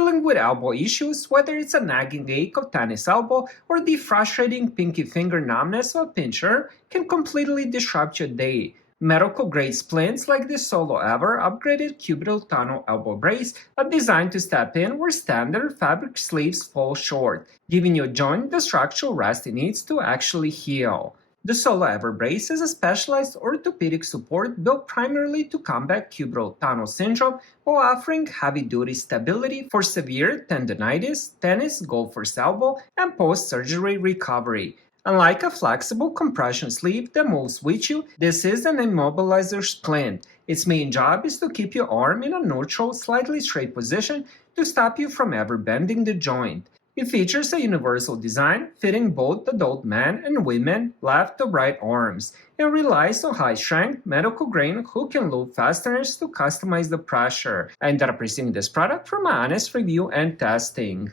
dealing with elbow issues, whether it's a nagging ache of tennis elbow or the frustrating pinky finger numbness of a pincher, can completely disrupt your day. Medical-grade splints like the SOLOEVER upgraded Cubital tunnel elbow brace are designed to step in where standard fabric sleeves fall short, giving your joint the structural rest it needs to actually heal. The SOLOEVER brace is a specialized orthopedic support built primarily to combat cubital tunnel syndrome while offering heavy-duty stability for severe tendonitis, tennis, golfer's elbow, and post-surgery recovery. Unlike a flexible compression sleeve that moves with you, this is an immobilizer splint. Its main job is to keep your arm in a neutral, slightly straight position to stop you from ever bending the joint. It features a universal design fitting both adult men and women left or right arms, and relies on high-strength, medical-grade hook and loop fasteners to customize the pressure. I ended up receiving this product from my honest review and testing.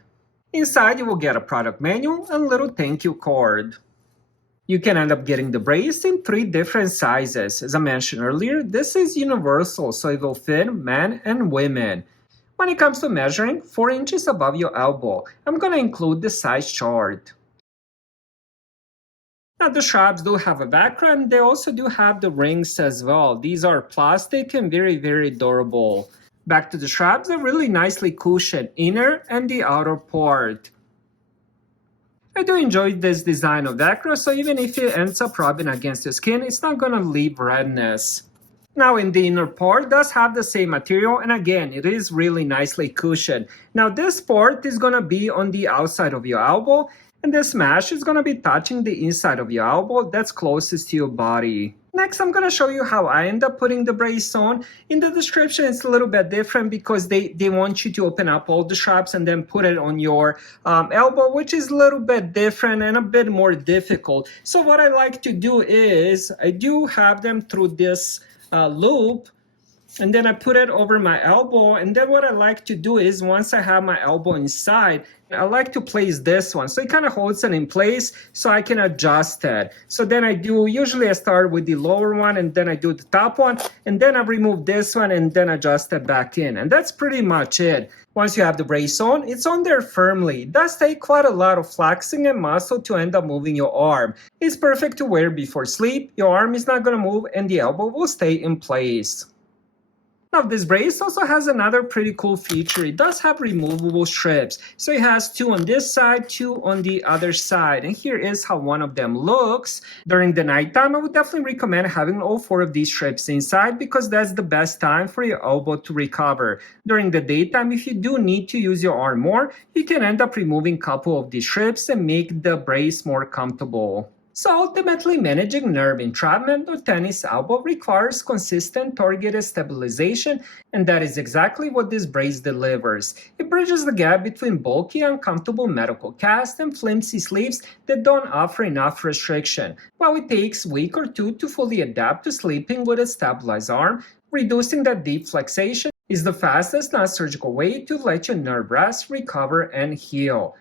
Inside, you will get a product manual and a little thank you card. You can end up getting the brace in 3 different sizes. As I mentioned earlier, this is universal, so it will fit men and women. When it comes to measuring, 4 inches above your elbow, I'm going to include the size chart. Now the straps do have a background, they also do have the rings as well. These are plastic and very durable. Back to the straps, they're really nicely cushioned inner and the outer part. I do enjoy this design of Velcro, so even if it ends up rubbing against the skin, it's not going to leave redness. Now in the inner part, it does have the same material, and again, it is really nicely cushioned. Now this part is going to be on the outside of your elbow, and this mesh is going to be touching the inside of your elbow that's closest to your body. Next, I'm going to show you how I end up putting the brace on. In the description, it's a little bit different because they want you to open up all the straps and then put it on your elbow, which is a little bit different and a bit more difficult. So what I like to do is I do have them through this loop, and then I put it over my elbow, and then what I like to do is once I have my elbow inside, I like to place this one so it kind of holds it in place so I can adjust it. So then usually I start with the lower one and then I do the top one, and then I remove this one and then adjust it back in, and that's pretty much it. Once you have the brace on, it's on there firmly. It does take quite a lot of flexing and muscle to end up moving your arm. It's perfect to wear before sleep, your arm is not going to move and the elbow will stay in place. Now this brace also has another pretty cool feature. It does have removable strips. So it has 2 on this side, 2 on the other side. And here is how one of them looks. During the nighttime, I would definitely recommend having all 4 of these strips inside because that's the best time for your elbow to recover. During the daytime, if you do need to use your arm more, you can end up removing a couple of these strips and make the brace more comfortable. So ultimately, managing nerve entrapment or tennis elbow requires consistent targeted stabilization, and that is exactly what this brace delivers. It bridges the gap between bulky, uncomfortable medical cast and flimsy sleeves that don't offer enough restriction. While it takes a week or 2 to fully adapt to sleeping with a stabilized arm, reducing that deep flexation is the fastest non-surgical way to let your nerve rest, recover, and heal.